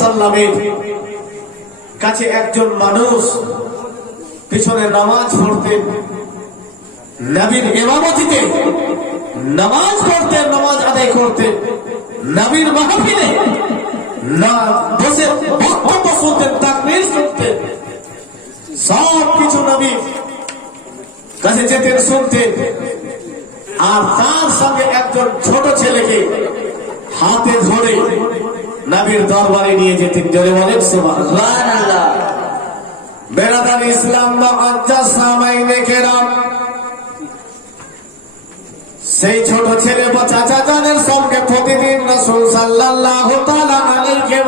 সাল্লামের কাছে একজন মানুষ পিছনে নামাজ পড়তেন, নবীর ইমামতিতে নামাজ পড়তেন, নামাজ আদায় করতেন, নবীর মাহফিলে না বসে বক্তব্য শুনতেন, তাকবীর শুনতেন, সব কিছু নবীর কাছে যেতেন, শুনতেন। আর তার সঙ্গে একজন ছোট ছেলেকে হাতে ধরে নবীর দরবারে নিয়ে যেতেন। জোরে বলেন সুবহানাল্লাহ। বেরাদার ইসলাম মুআজ্জাজ সামাইনে কেরাম, সেই ছোট ছেলে বা চাচা জানের সঙ্গে প্রতিদিন রাসূল সাল্লাল্লাহু তাআলা আলাইহি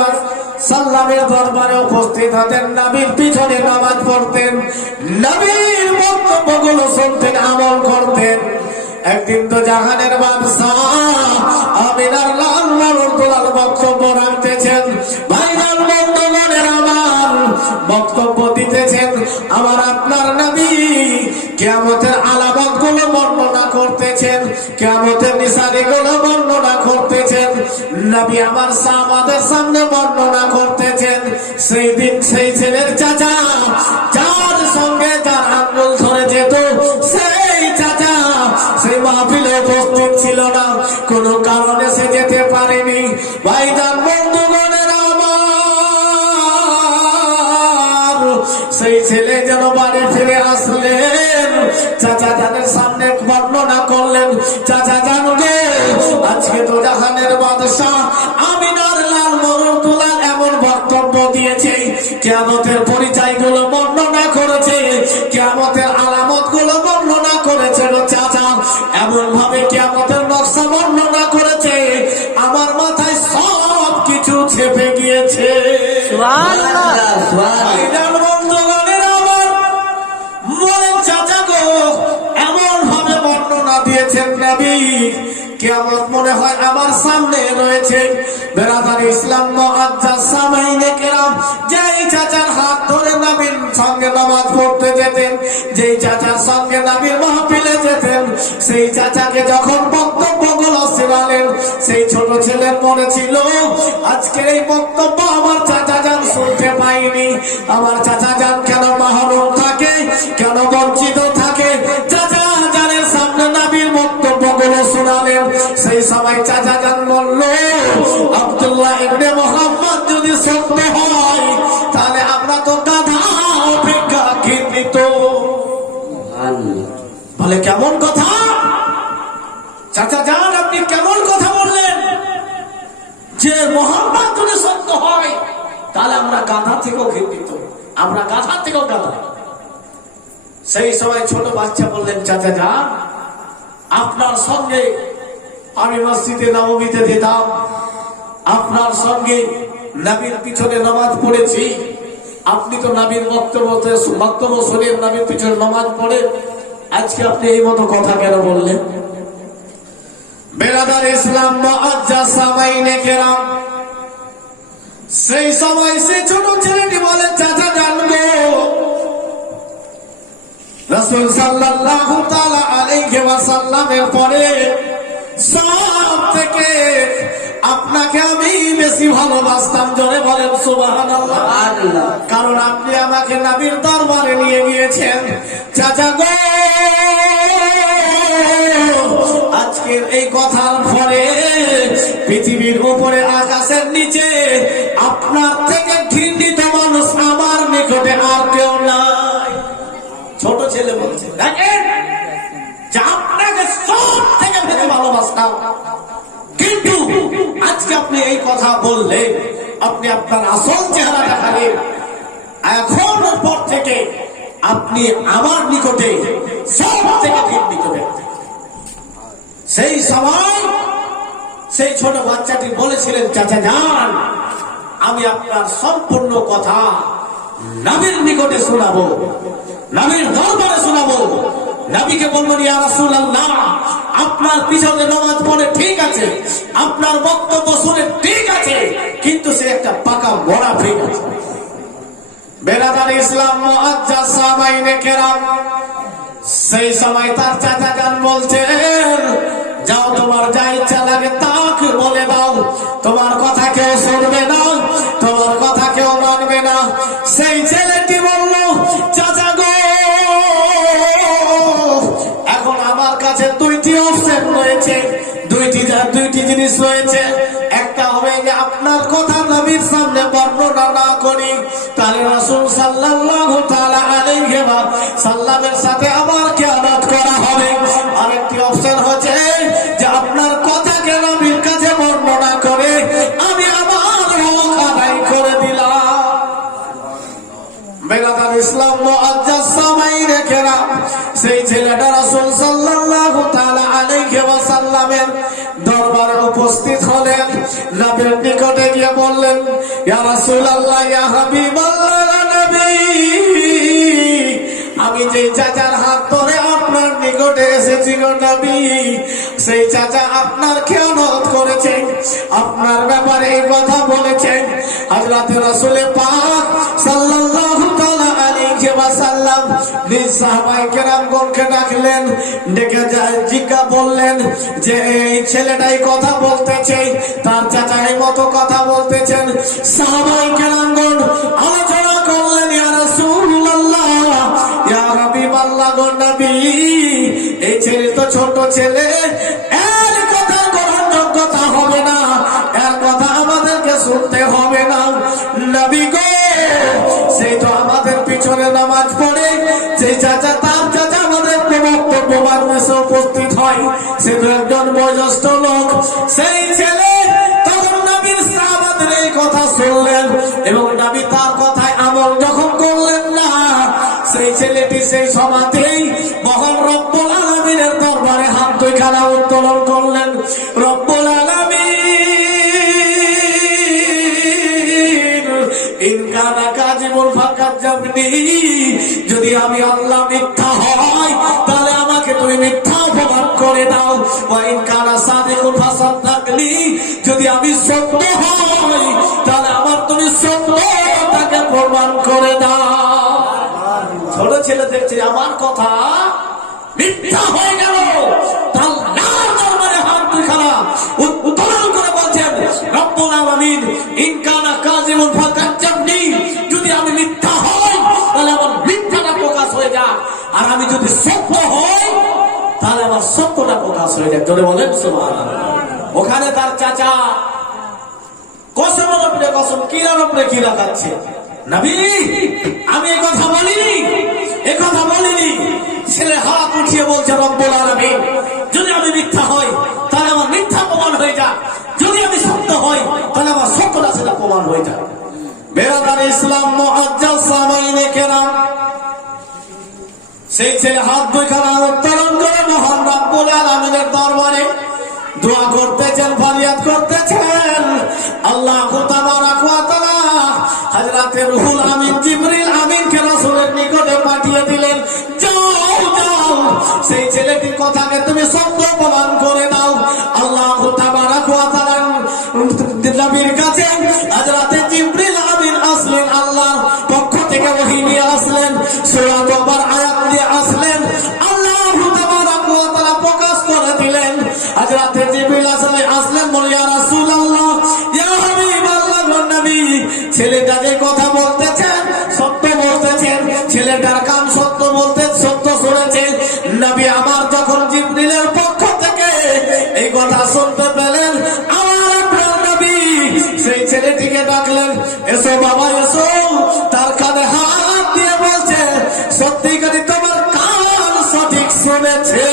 সাল্লামের দরবারে উপস্থিত হতেন, নবীর পিছনে নামাজ পড়তেন, নবীর বক্তব্যগুলো শুনতেন, আমল করতেন। একদিন তো জাহানের বাদশাহ আমিনার লাল দুলাল বক্তব্য রাখতেছেন, ভাইজান বন্ধুগণের আমার বক্তব্য দিতেছেন, আমার আপনার নবী কিয়ামতের আলামত গুলো বর্ণনা করতেছেন, কিয়ামতের নিশানি গুলো বর্ণনা করতেছেন, নবী আমার সাহাবাদের সামনে বর্ণনা করতেছেন। সেই দিন সেই ছেলের চাচা যার সঙ্গে যার আঙ্গুল ধরে যেত, সেই চাচা সেই মাহফিলে উপস্থিত ছিল না, কোনো কারণে সে যেতে পারেনি। ভাইজান বন্ধুগণের আমার সেই ছেলে যেন বাড়ি ফিরে আসলেন, চাচা জানের সামনে বর্ণনা করলেন, চাচা জান গো, আজকে তো জাহানের বাদশাহ আমিনার লাল দুলাল এমন বক্তব্য দিয়েছে, কিয়ামতের পরিচয় গুলো বর্ণনা করেছে, কিয়ামতের আলামত গুলো বর্ণনা করেছে, চাচা এমন ভাবে কিয়ামতের নকশা বর্ণনা করেছে, আমার মাথায় সব কিছু ছেপে গিয়েছে। সুবহানাল্লাহ সুবহানাল্লাহ। বন্ধুগণের আমার বলেন, চাচা গো, এমন ভাবে বর্ণনা দিয়েছেন নবী, কিয়ামত মনে হয় আমার সামনে রয়েছে। বেরাদার ইসলাম মুআজ্জাজ সামাইনে কেরাম, যেই চাচার হাত ধরে নবীর সঙ্গে নামাজ পড়তে যেতেন, যেই চাচার সঙ্গে নবীর মাহফিলে যেতেন, সেই চাচাকে যখন বক্তব্যগুলো শোনালেন, সেই ছোট ছেলের মনে ছিল, আজকের এই বক্তব্য আমার চাচা জান শুনতে পাইনি, আমার চাচা জান কেন মাহরুম থাকে, কেন বঞ্চিত থাকে। চাচা জানের সামনে নবীর বক্তব্যগুলো শোনালেন, সেই সময় চাচা জান বলল, আব্দুল্লাহ ইবনে মুহাম্মদ যদি সত্য হয়, তাহলে আমরা তো গাধা অপেক্ষা ঘৃণিত। বলে, কেমন কথা চাচা জান, আপনি কেমন কথা বললেন, যে মুহাম্মদ যদি সত্য হয়, তাহলে আমরা গাধা থেকেও ঘৃণিত, আমরা গাধা থেকেও গাধা। সেই সময় ছোট বাচ্চা বললেন, চাচা জান, আপনার সঙ্গে আমি মসজিদে নববীতে যেতাম, আপনার সঙ্গে নবীর পিছনে নামাজ পড়েছি, আপনি তো নবীর বক্তব্য শুনে নবীর পিছনে নামাজ পড়ে, আজকে আপনি এই মতো কথা কেন বললেন? বেরাদার ইসলাম মুআজ্জাজ সামাইনে কেরাম, সেই সময় সে ছোট ছেলেটি বলে, চাচা জানবো, রাসূল সাল্লাল্লাহু তাআলা আলাইহি ওয়াসাল্লামের পরে সব থেকে আপনাকে আমি বেশি ভালোবাসতাম। জোরে বলেন সুবহানাল্লাহ। কারণ আপনি আমাকে নবীর দরবারে নিয়ে গিয়েছেন। চাচা গো, আজকের এই কথার পরে পৃথিবীর উপরে আকাশের নিচে আপনার থেকে ঘৃণিত মানুষ আমার নিকটে আর কেউ নাই। ছোট ছেলে বলছে, দেখেন, যে আপনাকে সব থেকে বেশি ভালোবাসতাম, কিন্তু আজকে আপনি এই কথা বললেন, আপনি আপনার আসল চেহারা দেখালেন, এখন পর থেকে আপনি আমার নিকটে সব থেকে ঘৃণিত ব্যক্তি। সেই সময় সেই ছোট বাচ্চাটি বলেছিলেন, চাচা জান, আমি আপনার সম্পূর্ণ কথা নবীর নিকটে শোনাবো, নবীর দরবারে শোনাবো। নবীকে বলবেন, ইয়া রাসূলুল্লাহ, আপনার পিছনে নামাজ পড়ে ঠিক আছে, আপনার বক্তব্য শুনে ঠিক আছে, কিন্তু সে একটা পাকা মুনাফিক আছে। বেরাদার ইসলাম মুআজ্জাজ সামাইনে কেরাম, সেই সময় তার চাচা জান বলছেন, যাও, তোমার যা ইচ্ছা লাগে তাকে বলে দাও, তোমার কথা কেউ শুনবে না, কথা নবীর সামনে বর্ণনা না করি, তাহলে রাসূল সাল্লাল্লাহু তাআলা আলাইহি সাল্লামের সাথে আবার কিয়ামত করা হবে। আরেকটি অপশন হচ্ছে যে আপনার কথাকে নবীর কাছে বর্ণনা করে আমি আমার হক আদায় করে দিলাম। বেরাদার ইসলাম মুআজ্জাজ সামাইনে কেরাম, সেই ছেলেটা রাসূল সাল্লাল্লাহু তাআলা আলাইহি ওয়াসাল্লামের দরবারে উপস্থিত হলেন। নবীর নিকটে গিয়ে বললেন, ইয়া রাসূলুল্লাহ, ইয়া হাবিবাল্লাহ, নবী, আমি যে চাচার হাত ধরে আপনার নিকটে এসেছি গো নবী, সেই চাচা আপনার খেয়ানত করেছে, আপনার ব্যাপারে এই কথা বলেছে। হযরত রাসূল পাক সাল্লাল্লাহু তাআলা আলাইহি ওয়াসাল্লাম নিজ সাহাবায়ে কেরামগণকে ডাকলেন, ডেকে জিজ্ঞাসা বললেন যে এই ছেলেটাই কথা বলতেছে, তার চাচা এই মতো কথা বলতেছেন। সাহাবায়ে কেরামগণ আলোচনা করলেন, ইয়া রাসূলুল্লাহ, ইয়া হাবিবাল্লাহ গো নবী, এই ছেলে তো ছোট ছেলে, এর কথা গ্রহণযোগ্যতা হবে না, এর কথা আমাদেরকে শুনতে হবে না। নবী গো, সেই তো আমাদের পিছনে নামাজ পড়ে, যে চাচা তার চাচা আমাদের বক্তব্য মাদ্রাসে উপস্থিত হয়, সে তো একজন বয়োজ্যেষ্ঠ লোক। সেই ছেলে তখন নবীর সাহাবাদের এই কথা শুনলেন এবং নবী তার কথায় আমল যখন করলেন না, সেই ছেলেটি সেই সমাজেই মহান রব্বুল আলামিনের দরবারে হাত দুইখানা উত্তোলন করলেন। রব্বুল আলামিন, ইন কানা কাযিবুন ফাকাজ্জাবনি, যদি আমি আল্লাহ মিথ্যা হয় তাহলে আমাকে তুমি মিথ্যা প্রমাণ করে দাও। ওয়া ইন কানা সাদিকুন ফাসাদ্দাকনি, যদি আমি সত্য হই তাহলে আমার তুমি সত্যটাকে প্রমাণ করে দাও। ছোট ছেলে দেখছে আমার কথা মিথ্যা হয়ে গেল, আল্লাহর দরবারে হাত দুইখানা উত্তোলন করে বলছেন, রব্বুল আলামিন, ইন কানা কাযিবুন ফাকাজ্জাবনি, যদি আমি মিথ্যা হই তাহলে আমার মিথ্যাটা প্রকাশ হয়ে যায়, আর আমি যদি সত্য হই তাহলে আমার সত্যটা প্রকাশ হয়ে যায়। জোরে বলেন সুবহানাল্লাহ। ওখানে তার চাচা কসমের উপরে কসম, কিরার উপরে কিরা খাচ্ছে। নবী, আমি এই কথা বলিনি, এই কথা বলিনি। ছেলে হাত উঠিয়ে বলছে, রব্বুল আলামিন, যদি আমি মিথ্যা হই তাহলে আমার মিথ্যা প্রমাণ হয়ে যায়, যদি আমি সত্য হই তাহলে আমার সত্যটা সেটা প্রমাণ হয়ে যায়। বেরাদার ইসলাম মুআজ্জাজ সামাইনে কেরাম, সেই ছেলে হাত দুইখানা উত্তোলন করে মহান রব্বুল আলামিনের দরবারে দোয়া করতেছেন, ফরিয়াদ করতেছেন। আল্লাহু তাবারাক ওয়া তাআলা হযরতে রুহুল আমিন জিবরিল আমিনকে রাসূলের নিকটে পাঠিয়ে দিলেন, যাও যাও, সেই ছেলেটির কথাকে তুমি সত্য প্রমাণ করে দাও। আল্লাহু তাবারাক ওয়া তাআলা নবীর কাছে হযরতে জিবরিল আমিন আসলেন, আল্লাহর পক্ষ থেকে ওহী নিয়ে আসলেন, সূরা তওবার আয়াত দিয়ে আসলেন। আল্লাহু তাবারাক ওয়া তাআলা প্রকাশ করে দিলেন। হযরতে জিবরিল আসলেন, বলে, ইয়া রাসূলুল্লাহ, ইয়া হাবিবাল্লাহ গো নবী, ছেলেটা যে কথা বলতেছেন সত্য বলতেছেন, ছেলেটার কান সত্য বলতে সত্য শুনেছেন। নবী আমার যখন জিবরিলের পক্ষ থেকে এই কথা শুনতে পেলেন, আমার প্রিয় নবী সেই ছেলেটিকে ডাকলেন, এসো বাবা এসো। তার কানে হাত দিয়ে বলছে, সত্যিকারই তোমার কান সঠিক শুনেছে।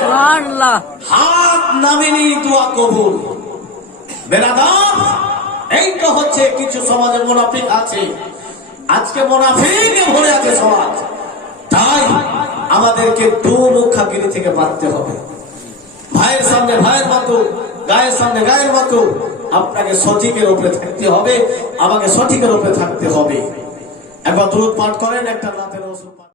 সুবহানাল্লাহ। হাত নামেনি, দোয়া কবুল। বেরাদার, এই তো হচ্ছে কিছু সমাজে মুনাফিক আছে, আজকে মুনাফিকে ভরে আছে সমাজ। তাই আমাদেরকে দুমুখাগিরি থেকে বাঁচতে হবে। ভাইয়ের সামনে ভাইয়ের মতো, গায়ের সামনে গায়ের মতো, আপনাকে সঠিকের উপরে থাকতে হবে, আমাকে সঠিকের উপরে থাকতে হবে। একবার দুরূদ পাঠ করেন, একটা রাতের ওষুধ।